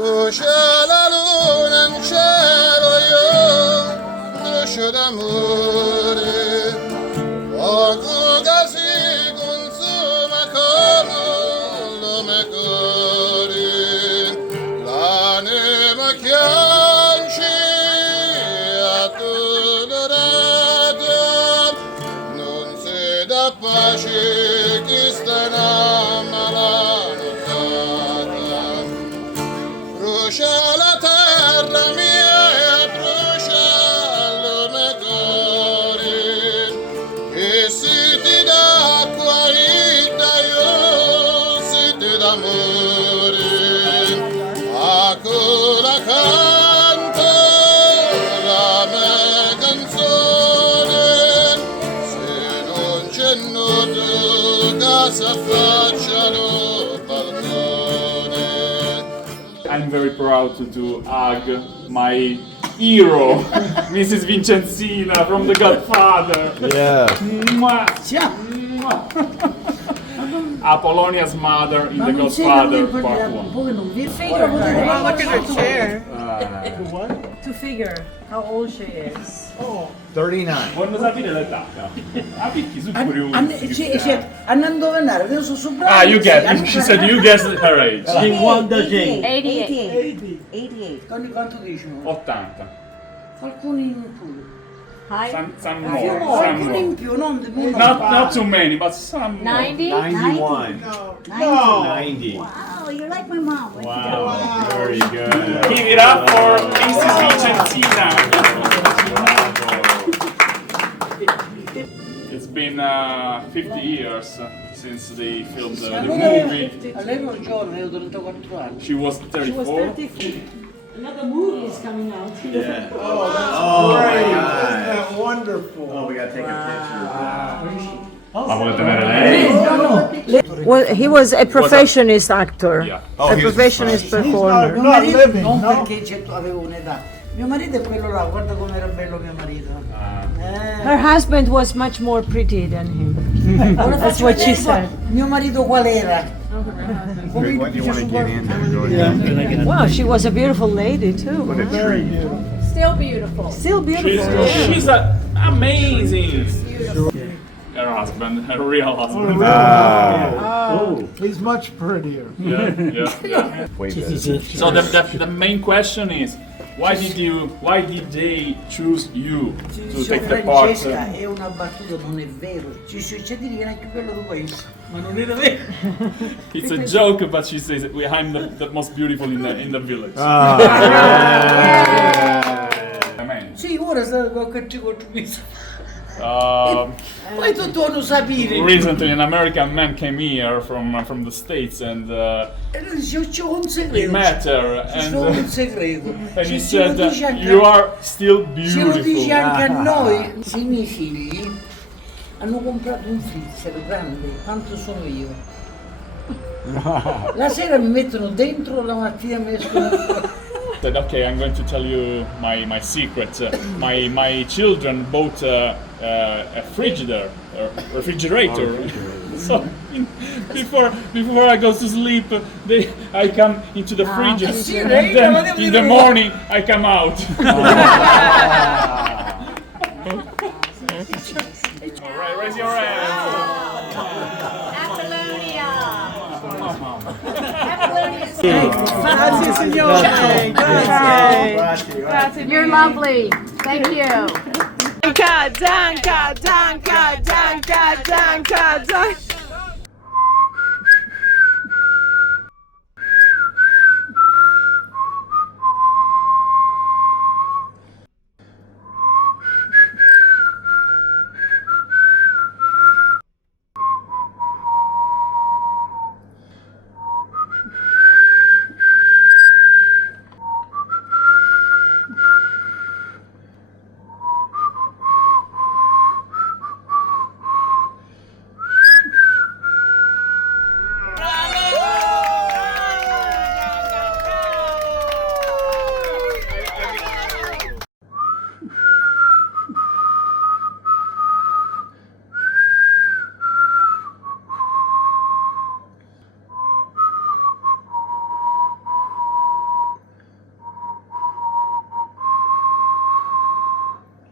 Brucia la luna in cielo io, brucio d'amore, poco che si consuma come un lume cuore, l'anima chianci addolorata, non si dà pace chi sta in ammalata. Brucia la terra mia e brucia il lume cuore, che si ti dà acqua ida io si ti dà amore, ancora canto la mia canzone, se non c'è nudo che si affacciano balcone. I'm very proud to hug my hero, Mrs. Vincenzina from The Godfather. Yeah. Mwah. Mwah. Apollonia's mother in The Godfather Part 1. Look at her chair. What? To figure how old she is. 39. Voglio sapere l'età. Ah, picchi su curiosi. Hanno indovinato, io sono su Ah, you guess. She said you guess her age. 88. Tony, quanto dicono? 80. Qualcuno in più. Some more. Qualcuno in più, non di più. Not too many, but some more. 90? 91. No. 90. Wow, you're like my mom. Wow. Very good. Give it up for Mrs. Vincenzina. It's been 50 years since they filmed the movie. Avevo un giorno, io ho 34 anni. She was 34. Another movie is coming out. Yeah. Oh, my Isn't God. that wonderful? Oh, we gotta take a picture of that. Ma volete vedere lei? Well, he was a professionist actor. Yeah. A professionist performer. Mio marito, non perché avevo un'età. Mio marito è quello là, guarda come era bello mio marito. Her husband was much more pretty than him. That's what she said. Mio marito qual era? What do you want to get in? Wow, she was a beautiful lady too. Very beautiful. Still beautiful. Still beautiful. She's amazing. Her husband, her real husband. He's much prettier. Yeah. Way better. So the main question is, why did they choose you to take the part? Francesca è una battuta, non è vero. Ci succede che neanche quello tuo paese, ma non era vero. It's a joke, but she says I'm the most beautiful in the village. Sì, ora sta qualche cioccolata. Um, Poi tu non sapere. Recently, an American man came here from the States and E lui dice, c'ho un he segreto. met her C'ho un segreto. and he Se lo said dice anche you are still Se lo dice beautiful. anche a noi, se i miei figli hanno comprato un freezer grande, quanto sono io. La sera mi mettono dentro, la mattina mi escono fuori. Said, okay, I'm going to tell you my secret. My children bought a refrigerator. So before I go to sleep, I come into the fridge, and then in the morning I come out. All right, raise your hands. Grazie signore. Grazie. You're lovely. Thank you. Danka, danka, danka, danka, danka, danka.